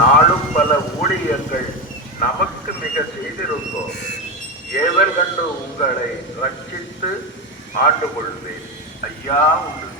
நாளும் பல ஊழியங்கள் நமக்கு மிக செய்திருந்தோம் ஏவர் கண்டு உங்களை ரட்சித்து ஆண்டு கொள்வேன் ஐயா உண்டு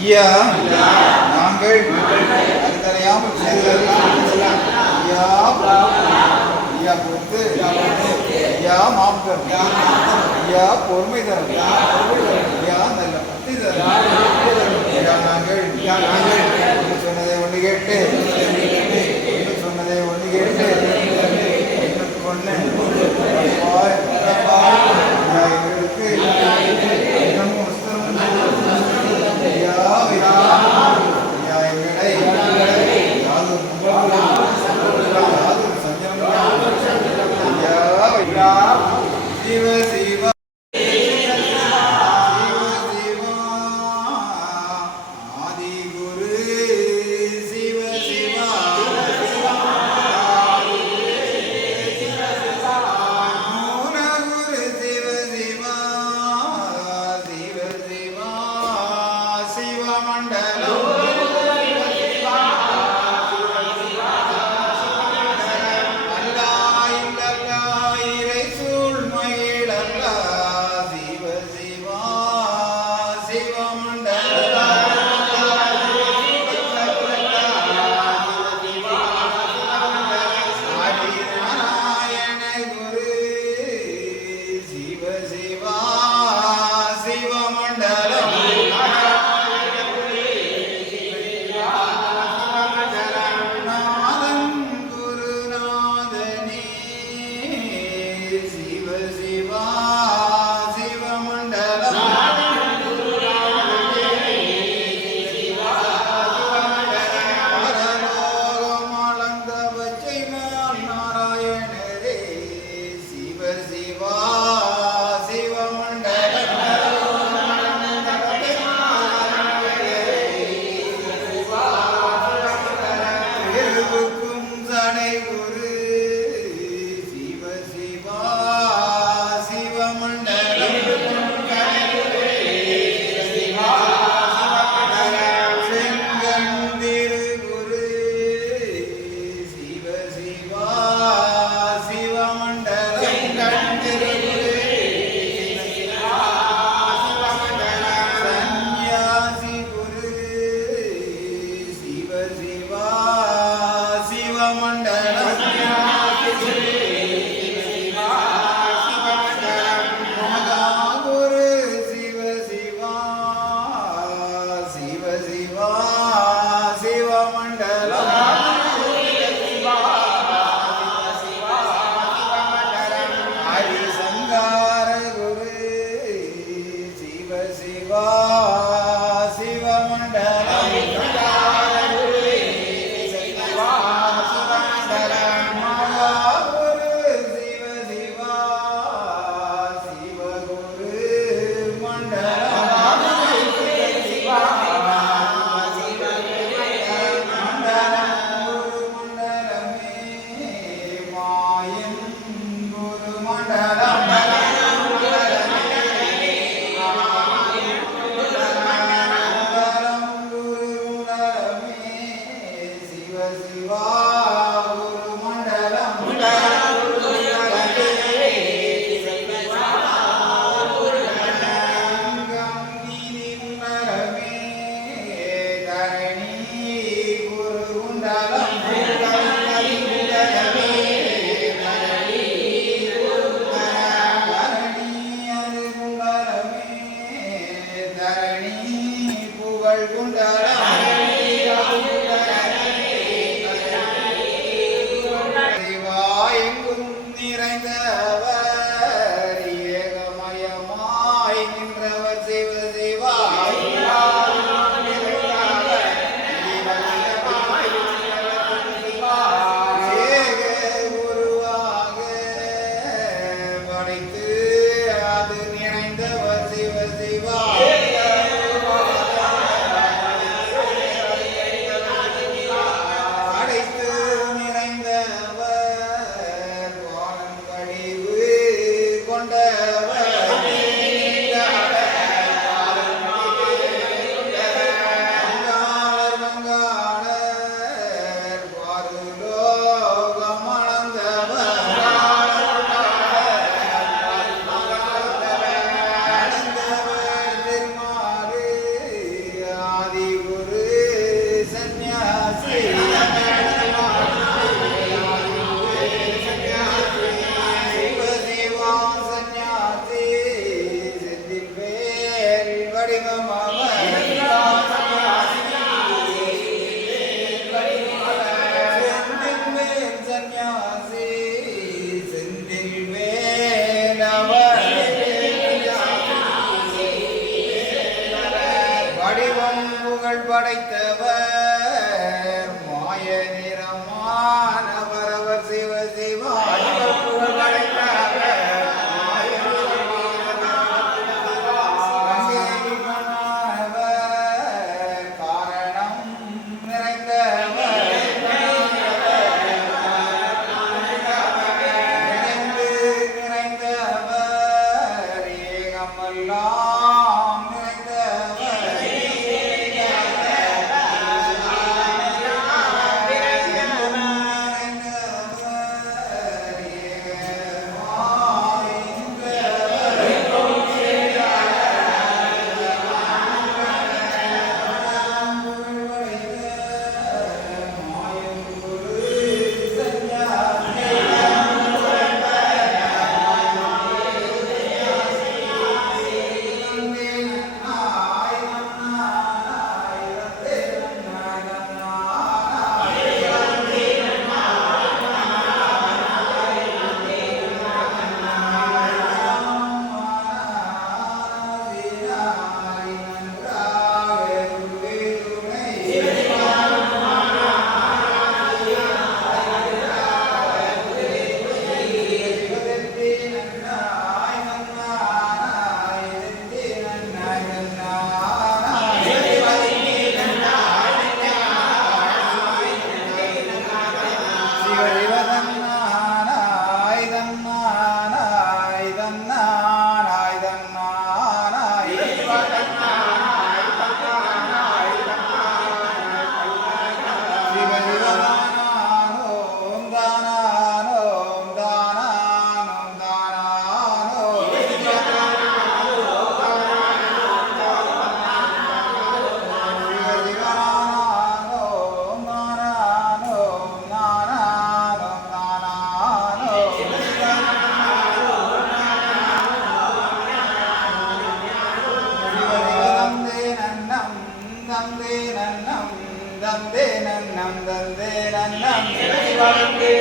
ஐயா நாங்கள் அறிந்தறியாமல் ஐயா ஐயா பொறுத்து ஐயா மாப்பம் ஐயா பொறுமை தரும். ஐயா நல்ல பக்தி தரும். ஐயா நாங்கள் ஒன்று சொன்னதை ஒன்று கேட்டு சொன்னதை ஒன்று கேட்டு ஒன்றுக்கு எங்களுக்கு Saga. Amen. വന്ദേ